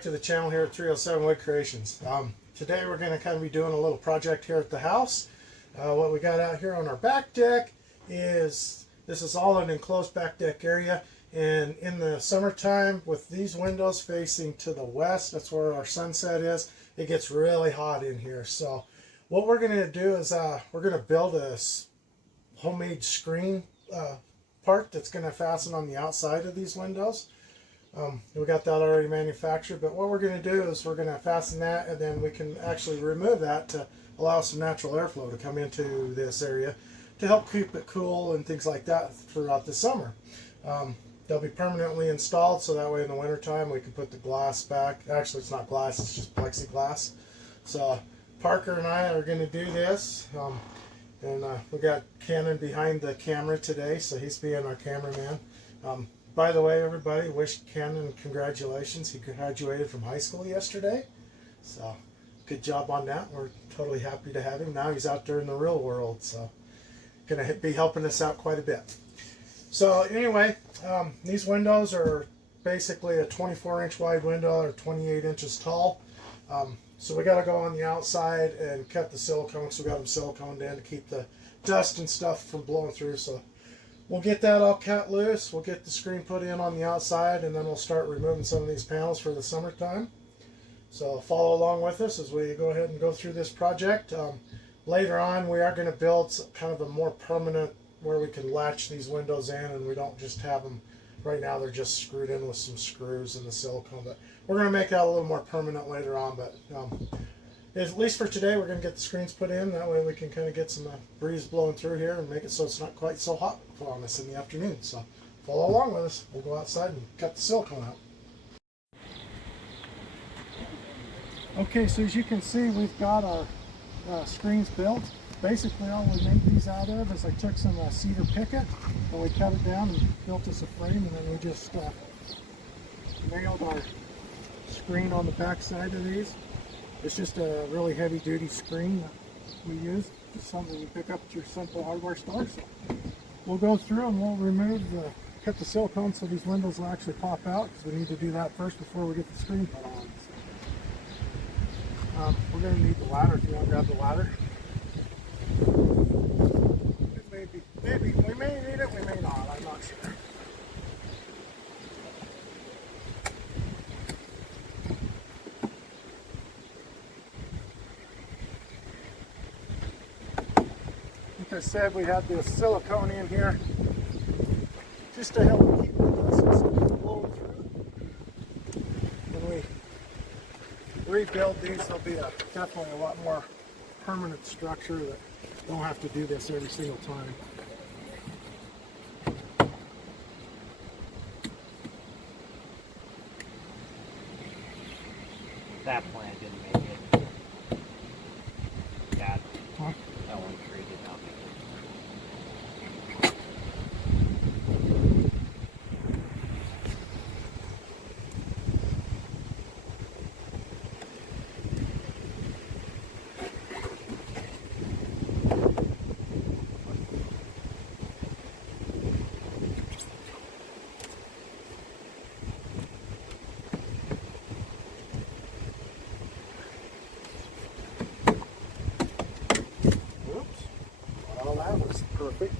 back to the channel here at 307 Wood Creations. Today we're going to kind of be doing a little project here at the house. What we got out here on our back deck is, this is all an enclosed back deck area, and in the summertime with these windows facing to the west, that's where our sunset is, it gets really hot in here. So what we're going to do is we're going to build a homemade screen part that's going to fasten on the outside of these windows. We got that already manufactured, but what we're going to do is we're going to fasten that, and then we can actually remove that to allow some natural airflow to come into this area to help keep it cool and things like that throughout the summer. They'll be permanently installed, so that way in the wintertime we can put the glass back. Actually, it's not glass, it's just plexiglass. So Parker and I are going to do this, and we got Cannon behind the camera today, so he's being our cameraman. By the way, everybody, wish Cannon congratulations. He graduated from high school yesterday. So, good job on that. We're totally happy to have him. Now he's out there in the real world, so going to be helping us out quite a bit. So, anyway, these windows are basically a 24-inch wide window or 28 inches tall. So we got to go on the outside and cut the silicone. So we got them siliconed in to keep the dust and stuff from blowing through. So we'll get that all cut loose. We'll get the screen put in on the outside, and then we'll start removing some of these panels for the summertime. So follow along with us as we go ahead and go through this project. Later on, we are going to build kind of a more permanent where we can latch these windows in, and we don't just have them. Right now they're just screwed in with some screws and the silicone, but we're going to make that a little more permanent later on. But at least for today, we're going to get the screens put in. That way we can kind of get some breeze blowing through here and make it so it's not quite so hot on us in the afternoon. So follow along with us. We'll go outside and cut the silicone out. Okay, so as you can see, we've got our screens built. Basically all we made these out of is I took some cedar picket and we cut it down and built us a frame, and then we just nailed our screen on the back side of these. It's just a really heavy duty screen that we use. It's something you pick up at your simple hardware store. So we'll go through and we'll cut the silicone so these windows will actually pop out, because we need to do that first before we get the screen put on. So, we're going to need the ladder if you want to grab the ladder. Maybe we may need it, we may not, I'm not sure. Like I said, we have this silicone in here just to help keep the dust and stuff from blowing through. When we rebuild these, they'll be definitely a lot more permanent structure that don't have to do this every single time. That plant didn't make it. That one tree did not make it. That was perfect.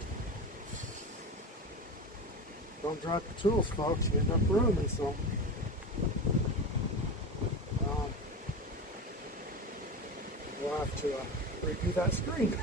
Don't drop the tools, folks. You end up ruining some. We'll have to redo that screen.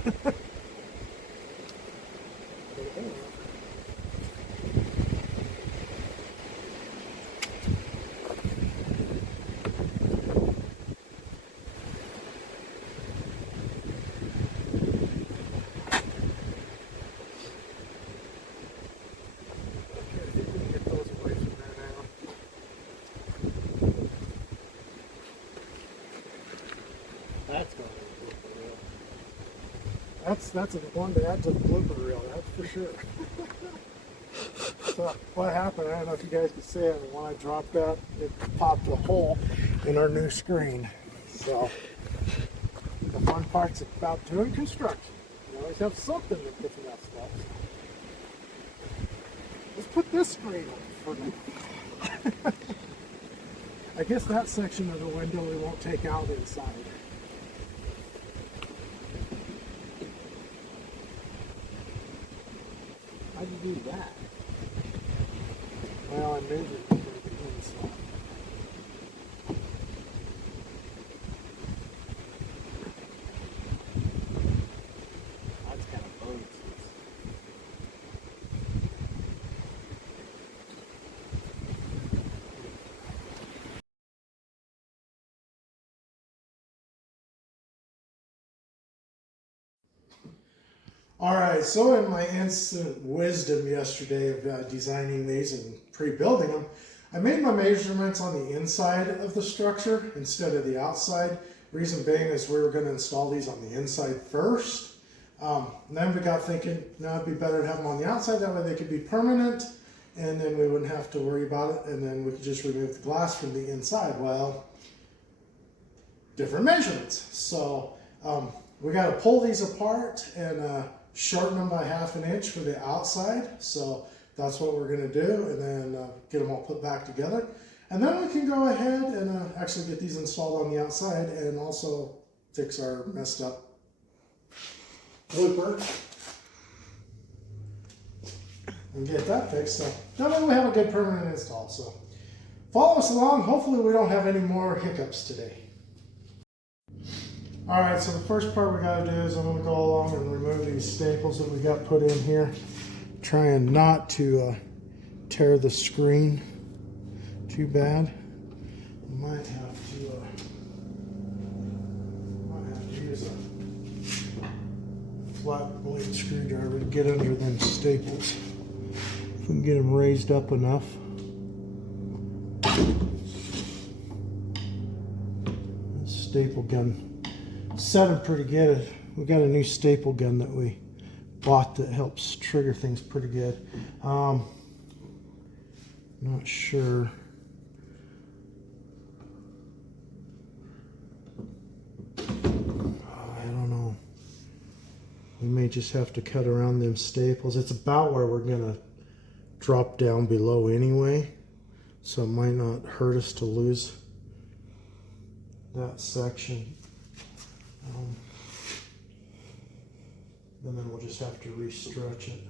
That's going to be a blooper reel. That's a one to add to the blooper reel, that's for sure. So what happened, I don't know if you guys can see it, when I dropped that, it popped a hole in our new screen. So the fun part's about doing construction. You always have something that gets messed up. Let's put this screen on for now. I guess that section of the window we won't take out inside. How'd you do that? Well, I moved it for the inside. That's kind of bogus. All right, so in my instant wisdom yesterday of designing these and pre-building them, I made my measurements on the inside of the structure instead of the outside. Reason being is we were going to install these on the inside first. And then we got thinking, no, it'd be better to have them on the outside, that way they could be permanent, and then we wouldn't have to worry about it, and then we could just remove the glass from the inside. Well, different measurements. So we got to pull these apart and shorten them by 1/2 inch for the outside. So that's what we're going to do, and then get them all put back together. And then we can go ahead and actually get these installed on the outside and also fix our messed up blooper and get that fixed. So that way we have a good permanent install. So follow us along. Hopefully we don't have any more hiccups today. All right, so the first part we got to do is I'm going to go along and remove these staples that we got put in here, trying not to tear the screen too bad. Might have to use a flat blade screwdriver to get under them staples. If we can get them raised up enough. This staple gun set them pretty good. We got a new staple gun that we bought that helps trigger things pretty good. Not sure. I don't know. We may just have to cut around them staples. It's about where we're gonna drop down below anyway, so it might not hurt us to lose that section. And then we'll just have to re-stretch it,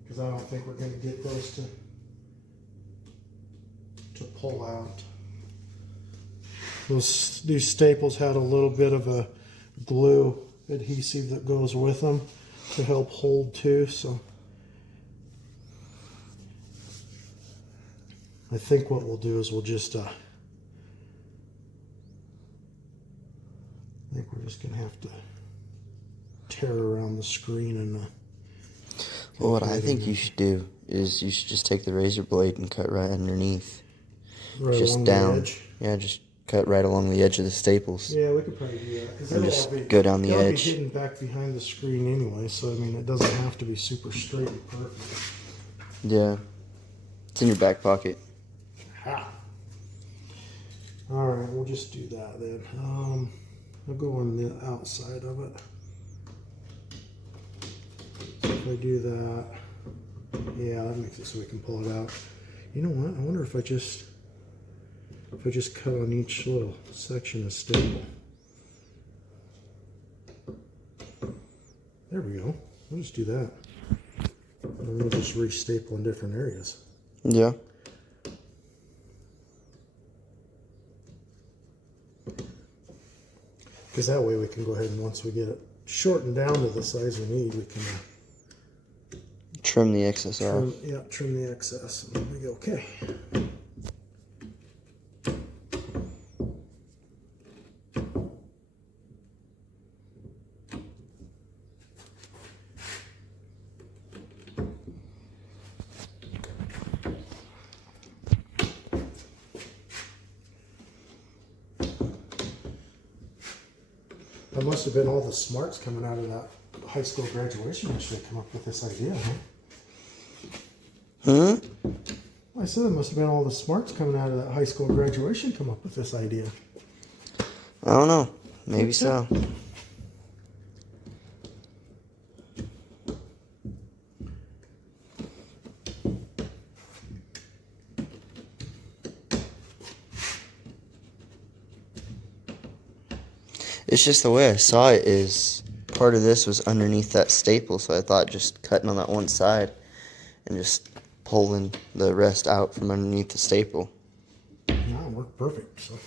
because I don't think we're going to get those to pull out. These staples had a little bit of a glue adhesive that goes with them to help hold too, so I think what we'll do is we'll just I think we're just going to have to tear around the screen and well, what I think you should do is you should just take the razor blade and cut right underneath. right Just along down. the edge. Yeah, just cut right along the edge of the staples. Yeah, we could probably do that, because And just go down the edge. Be hidden back behind the screen anyway, so I mean it doesn't have to be super straight and perfect. Yeah. It's in your back pocket. Ha. All right, we'll just do that then. I'll go on the outside of it. So if I do that, yeah, that makes it so we can pull it out. You know what? I wonder if I just cut on each little section of staple. There we go. We'll just do that. And we'll just re-staple in different areas. Yeah. Because that way we can go ahead and once we get it shortened down to the size we need, we can Trim the excess off. trim the excess. And we go, okay. That must have been all the smarts coming out of that high school graduation yesterday come up with this idea, huh? Huh? I said it must have been all the smarts coming out of that high school graduation come up with this idea. I don't know. Maybe so. It's just the way I saw it is part of this was underneath that staple, so I thought just cutting on that one side and just pulling the rest out from underneath the staple. No, it worked perfect. So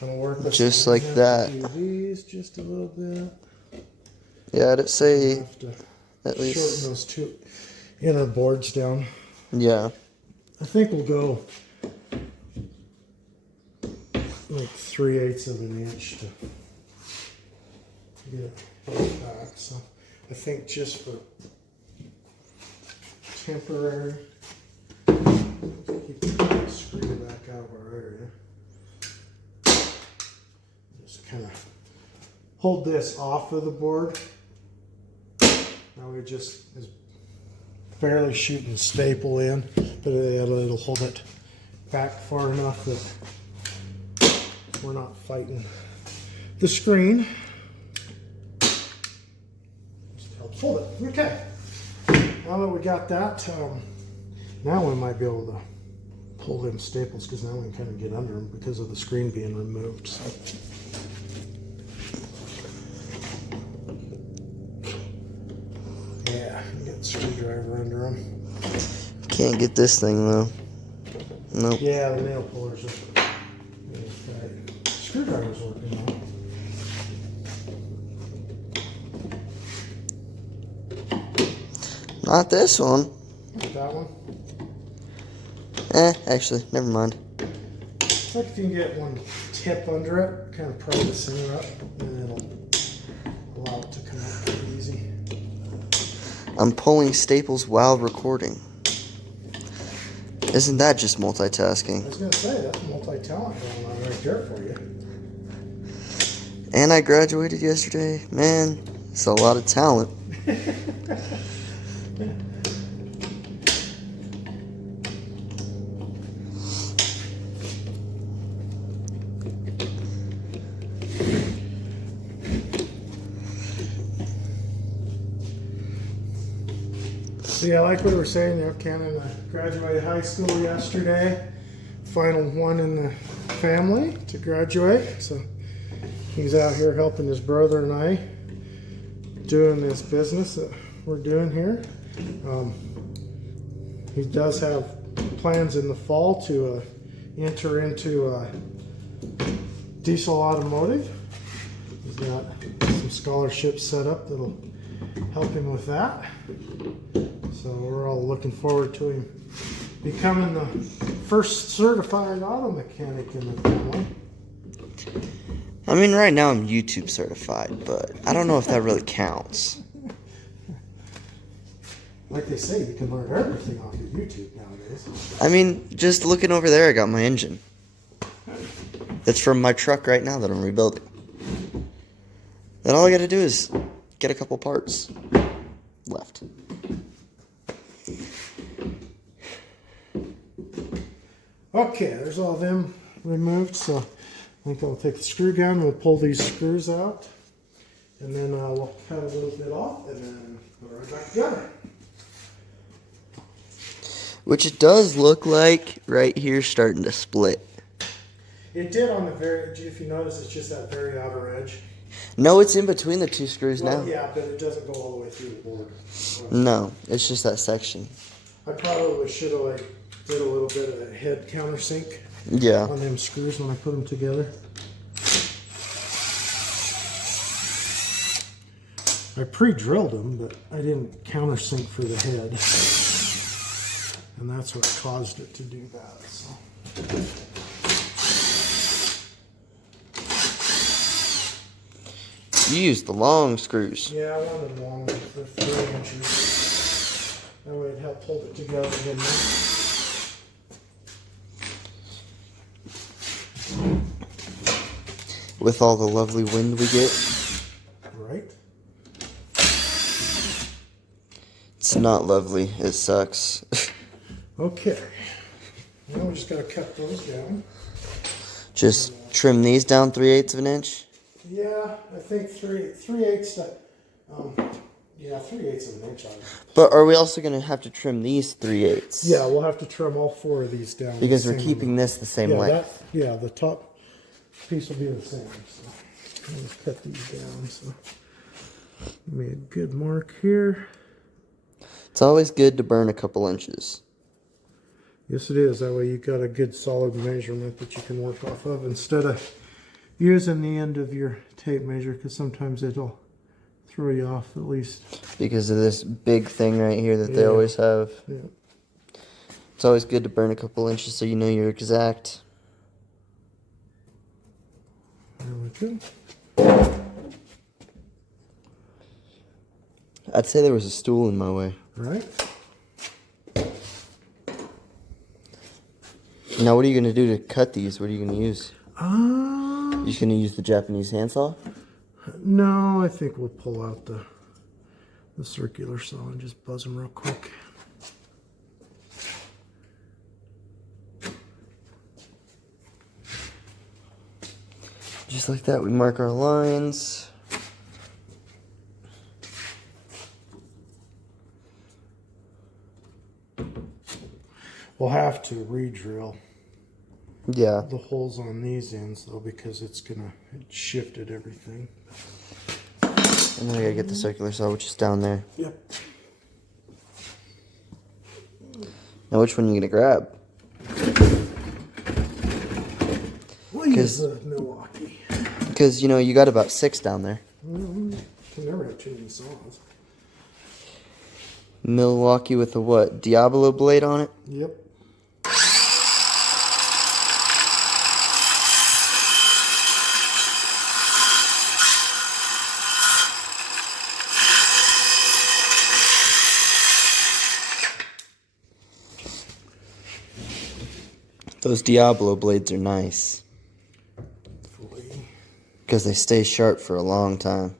gonna work with Just like that. These just a little bit. Yeah, I'd say Have to at shorten least. those two inner boards down. Yeah. I think we'll go like 3/8 of an inch to get it both back. So I think just for temporary, keep the screw back out of our area. Just kind of hold this off of the board. Now we just is barely shooting staple in, but it'll hold it back far enough that we're not fighting the screen. Just help hold it. Okay. Now that we got that, now we might be able to pull them staples because now we can kind of get under them because of the screen being removed. So. Yeah, get the screwdriver under them. Can't get this thing though. Nope. Yeah, the nail pullers are. Okay. Screwdriver's working now. Not this one. That one. Actually, never mind. It's like if you can get one tip under it, kind of pry the center up, and it'll allow it to come out pretty easy. I'm pulling staples while recording. Isn't that just I multitasking? was gonna say that's multi-talent going on right there for you. And I graduated yesterday. Man, it's a lot of talent. So yeah, like we were saying, Cannon graduated high school yesterday. Final one in the family to graduate. So he's out here helping his brother and I doing this business that we're doing here. He does have plans in the fall to enter into diesel automotive. He's got some scholarships set up that'll help him with that. So we're all looking forward to him becoming the first certified auto mechanic in the family. I mean, right now I'm YouTube certified, but I don't know if that really counts. Like they say, you can learn everything off of YouTube nowadays. I mean, just looking over there, I got my engine. It's from my truck right now that I'm rebuilding. And all I gotta do is get a couple parts left. Okay, there's all them removed, so I think I'll take the screw gun, we'll pull these screws out, and then we'll cut a little bit off, and then put it right back together. Which it does look like right here starting to split. It did on the very, if you notice, it's just that very outer edge. No, it's in between the two screws Well, now. yeah, but it doesn't go all the way through the board. No, it's just that section. I probably should have did a little bit of a head countersink Yeah. on them screws when I put them together. I pre-drilled them, but I didn't countersink for the head, and that's what caused it to do that. So. You use the long screws. Yeah, I wanted long, the 3 inches. That way it helped hold it together, didn't it? With all the lovely wind we get. Right? It's not lovely. It sucks. Okay. Now we just gotta cut those down. Just trim these down 3/8 of an inch. Yeah, I think 3/8 to, yeah, 3/8 of an inch on it. But are we also going to have to trim these 3/8? Yeah, we'll have to trim all 4 of these down. Because the we're same keeping this the same amount. length. Yeah, the top piece will be the same. So. Let's cut these down. So give me a good mark here. It's always good to burn a couple inches. Yes, it is. That way you got a good solid measurement that you can work off of instead of using the end of your tape measure, because sometimes it'll throw you off at least. Because of this big thing right here that they Yeah. always have. Yeah. It's always good to burn a couple inches so you know you're exact. There we go. I'd say there was a stool in my way. Right. Now what are you going to do to cut these? What are you going to use? You just going to use the Japanese handsaw? No, I think we'll pull out the circular saw and just buzz them real quick. Just like that, we mark our lines. We'll have to re-drill Yeah. the holes on these ends though, because it shifted everything. And then I gotta get the circular saw, which is down there. Yep. Now which one are you gonna grab? We'll use the Milwaukee. Because, you know, you got about 6 down there. Can never have too many saws. Milwaukee with a what? Diablo blade on it? Yep. Those Diablo blades are nice. Because they stay sharp for a long time.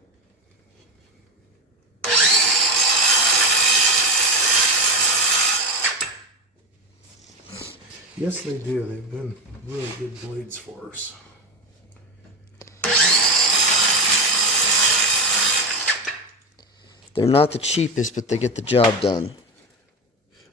Yes, they do. They've been really good blades for us. They're not the cheapest, but they get the job done.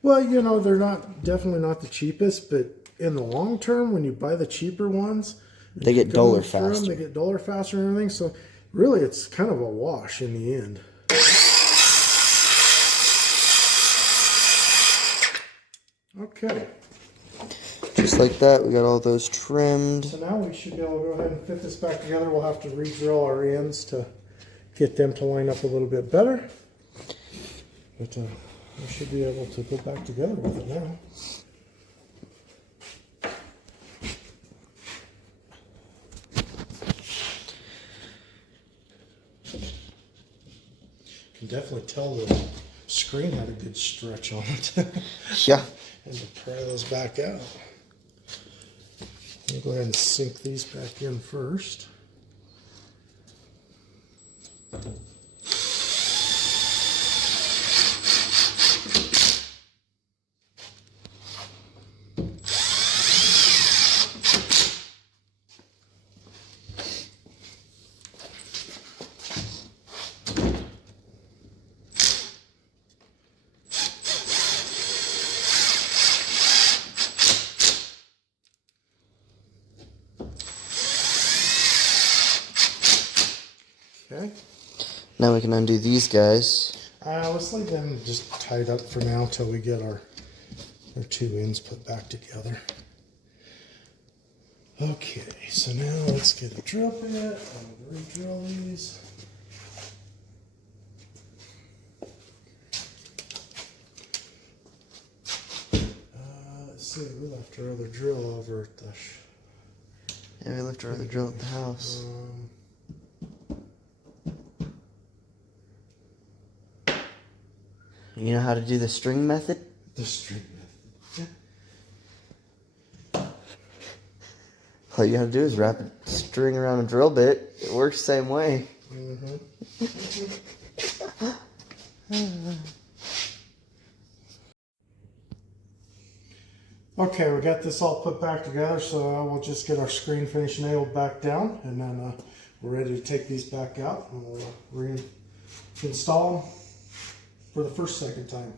Well, you know, they're definitely not the cheapest, but in the long term, when you buy the cheaper ones, They get duller going through 'em, faster. They get duller faster and everything. So really, it's kind of a wash in the end. Okay. Just like that, we got all those trimmed. So now we should be able to go ahead and fit this back together. We'll have to re-drill our ends to get them to line up a little bit better. But we should be able to go back together with it now. Can definitely tell the screen had a good stretch on it. Yeah. And to pry those back out. Let me go ahead and sink these back in first. Okay. Now we can undo these guys. Let's leave them just tied up for now until we get our two ends put back together. Okay, so now let's get a drill bit and re-drill these. Let's see, we left our other drill over at the Yeah, we left our other drill at the house. You know how to do the string method? the string method. All you gotta do is wrap a string around a drill bit. It works the same way. Okay, we got this all put back together, so we'll just get our screen finish nailed back down, and then we're ready to take these back out, and we'll reinstall them for the second time.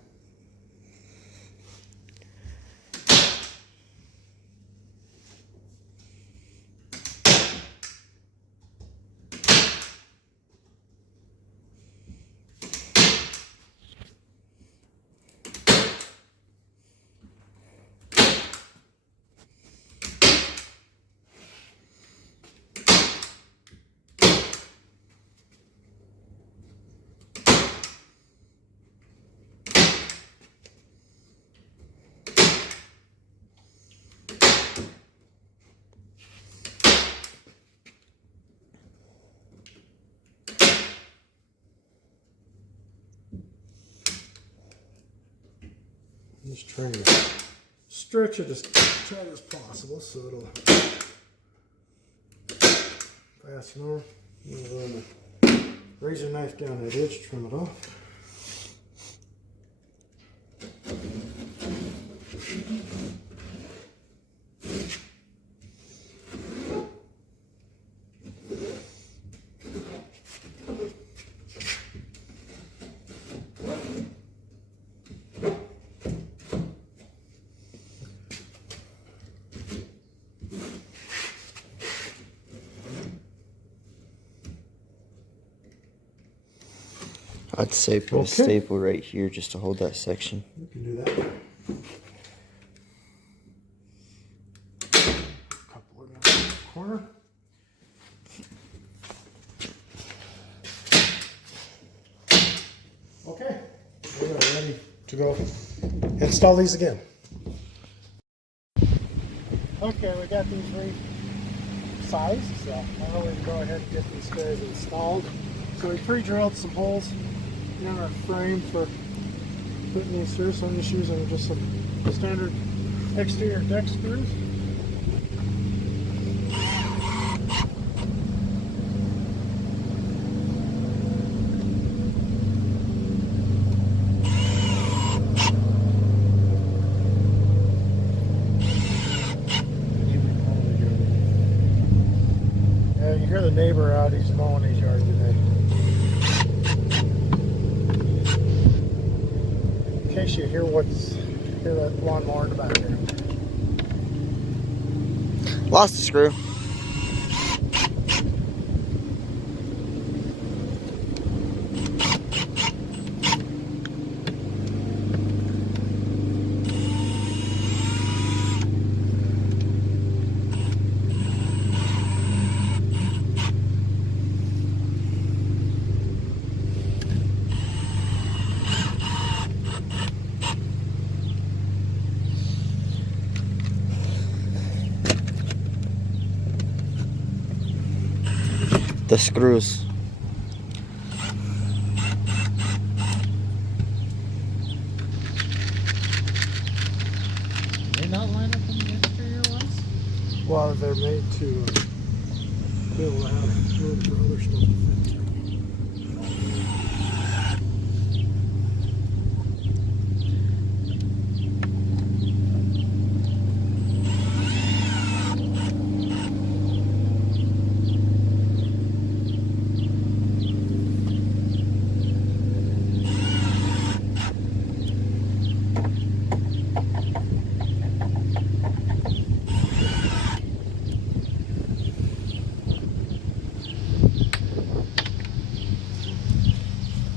Just trying to stretch it as tight as possible so it'll fasten on. Run the razor knife down that edge, trim it off. I'd say put a staple right here just to hold that section. You can do that. Couple in the corner. Okay, we are ready to go install these again. Okay, we got these resized, so now we can go ahead and get these guys installed. So we pre-drilled some holes in our frame for putting these through, so I'm just using just some standard exterior deck screws. Yeah, you hear the neighbor out, he's mowing his yard today. In case you hear that lawnmower in the background. Lost the screw. The screws. They not line up on the exterior ones? Well, they're made to be able to have room for other stuff to fit through.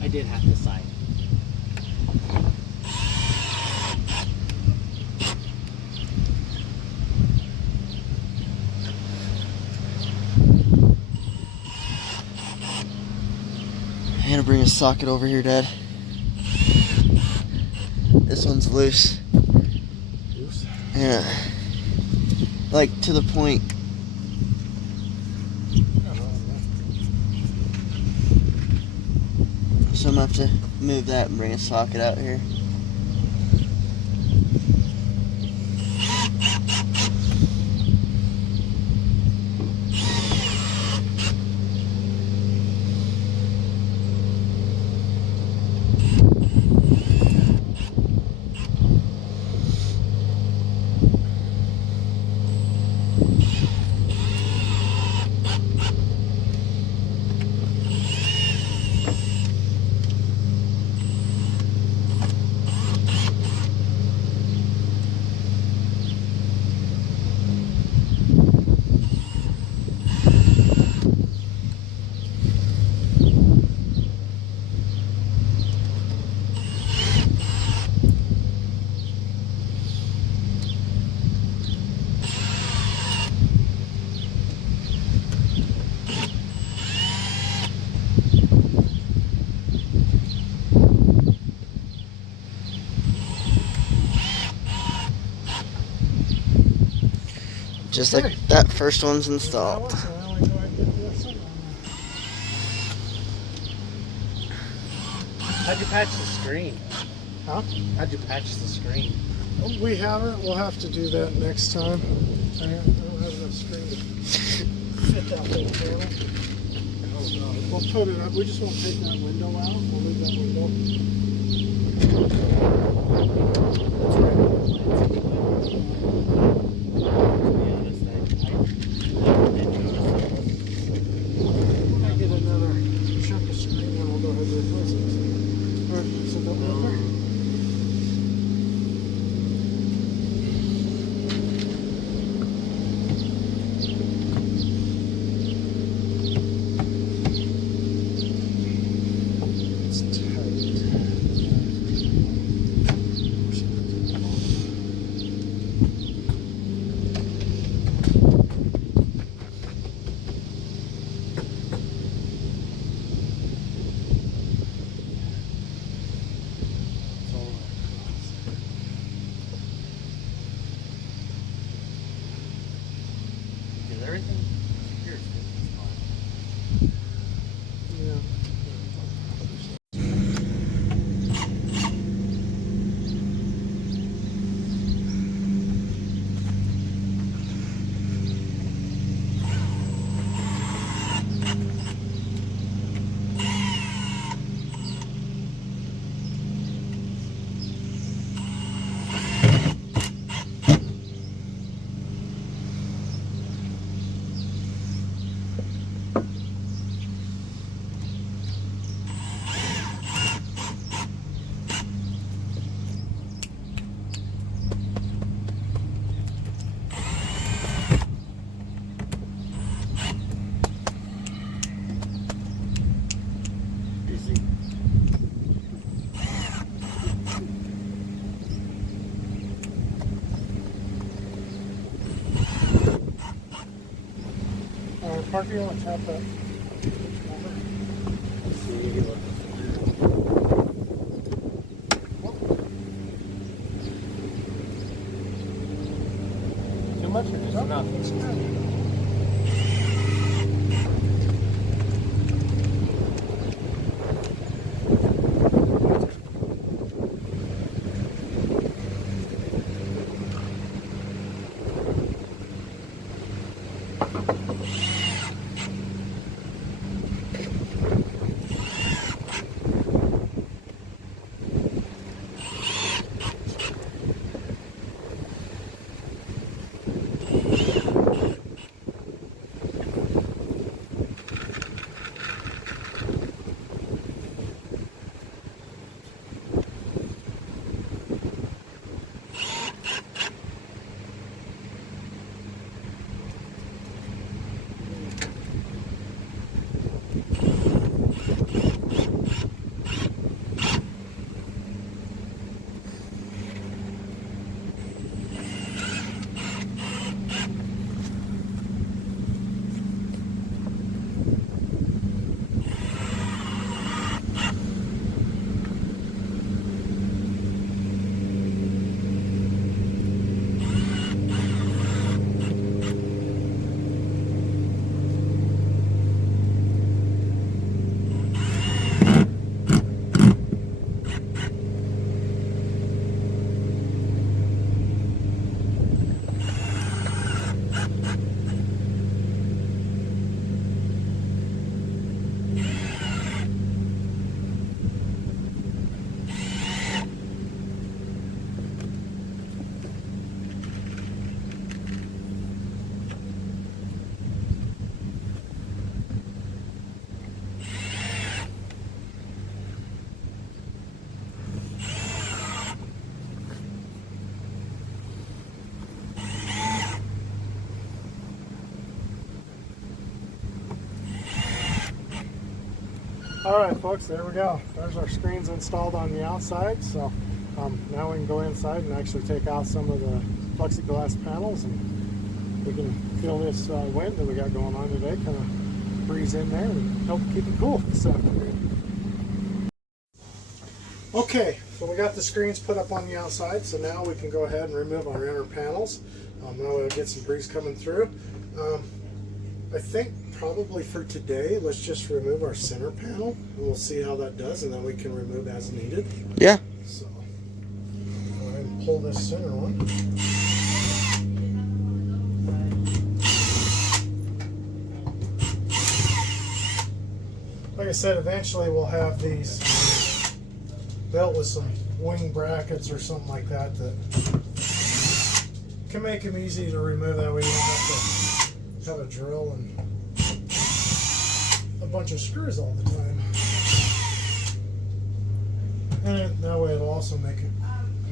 I did have to sign. I'm gonna bring a socket over here, Dad. This one's loose. Loose. Yeah. Like to the point. So I'm gonna have to move that and bring a socket out here. Just like that first one's installed. How'd you patch the screen? Huh? How'd you patch the screen? We haven't. We'll have to do that next time. I don't have enough screen to fit that whole panel. We'll put it up. We just won't take that window out. We'll leave that window. I get another chunk of screen and we'll go ahead and replace it. All right, so that right there. It's tight. Is everything here? Yeah. Parker, you want to tap that? Too much or just enough? All right, folks, there we go. There's our screens installed on the outside. So now we can go inside and actually take out some of the plexiglass panels, and we can feel this wind that we got going on today kind of breeze in there and help keep it cool this afternoon. Okay, so we got the screens put up on the outside, so now we can go ahead and remove our inner panels. Now we'll get some breeze coming through. I think probably for today, let's just remove our center panel, and we'll see how that does, and then we can remove as needed. Yeah. So pull this center one. Like I said, eventually we'll have these built with some wing brackets or something like that that can make them easy to remove. That way you don't have to have a drill and a bunch of screws all the time. And that way it'll also make it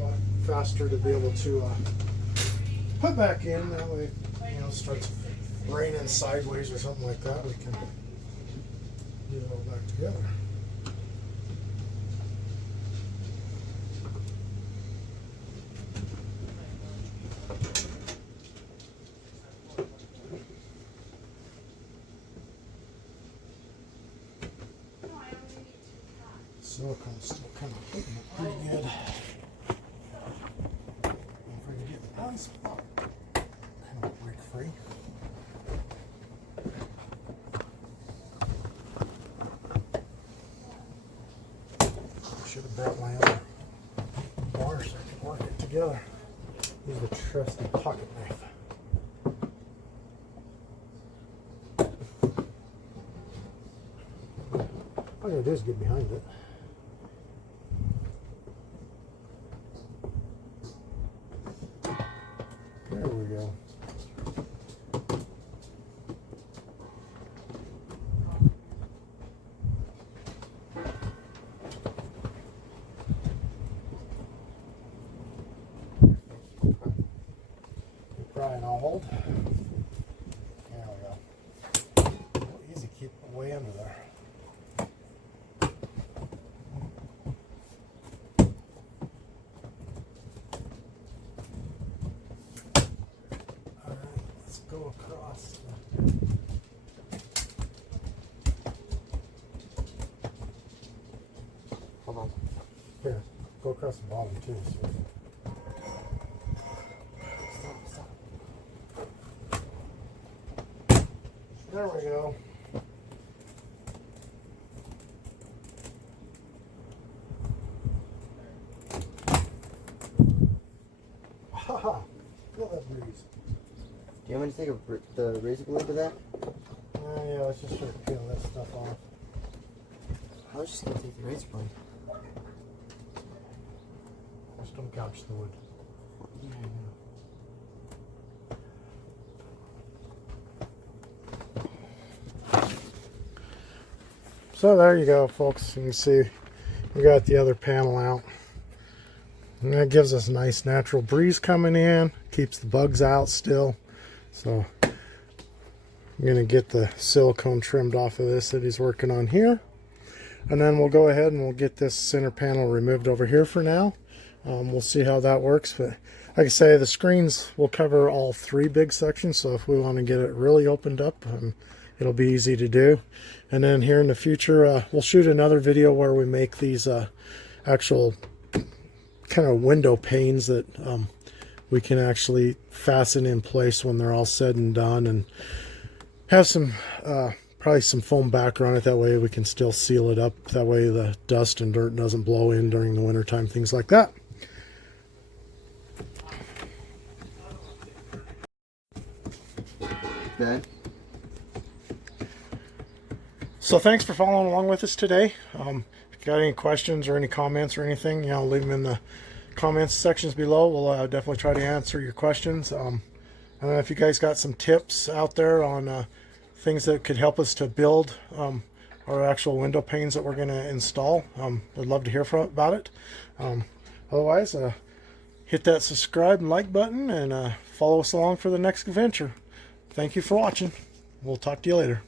a lot faster to be able to put back in. That way, you know, it starts raining sideways or something like that, we can get it all back together. Silicone's still kind of hitting it pretty good. If I can get one spot kind of break free. I should have brought my other bar so I could work it together. Use the trusty pocket knife. All I gotta do is get behind it. There we go. Brian, I'll hold. There we go. Easy, keep it way under there. Go across. Hold on. Here, go across the bottom too. So. Stop. There we go. Haha! Feel that breeze. Do you want me to take the razor blade to that? Yeah, let's just try to peel that stuff off. I was just going to take the razor blade. Just don't gouge the wood. So there you go, folks. You can see we got the other panel out. And that gives us a nice natural breeze coming in. Keeps the bugs out still. So I'm going to get the silicone trimmed off of this that he's working on here. And then we'll go ahead and we'll get this center panel removed over here for now. We'll see how that works. But like I say, the screens will cover all three big sections. So if we want to get it really opened up, it'll be easy to do. And then here in the future, we'll shoot another video where we make these actual kind of window panes that we can actually fasten in place when they're all said and done, and have some probably some foam backer on it. That way we can still seal it up. That way the dust and dirt doesn't blow in during the winter time, things like that. Okay. So thanks for following along with us today. If you got any questions or any comments or anything, leave them in the comments sections below. We'll definitely try to answer your questions. I don't know if you guys got some tips out there on things that could help us to build our actual window panes that we're going to install. I'd love to hear about it. Otherwise, hit that subscribe and like button and follow us along for the next adventure. Thank you for watching. We'll talk to you later.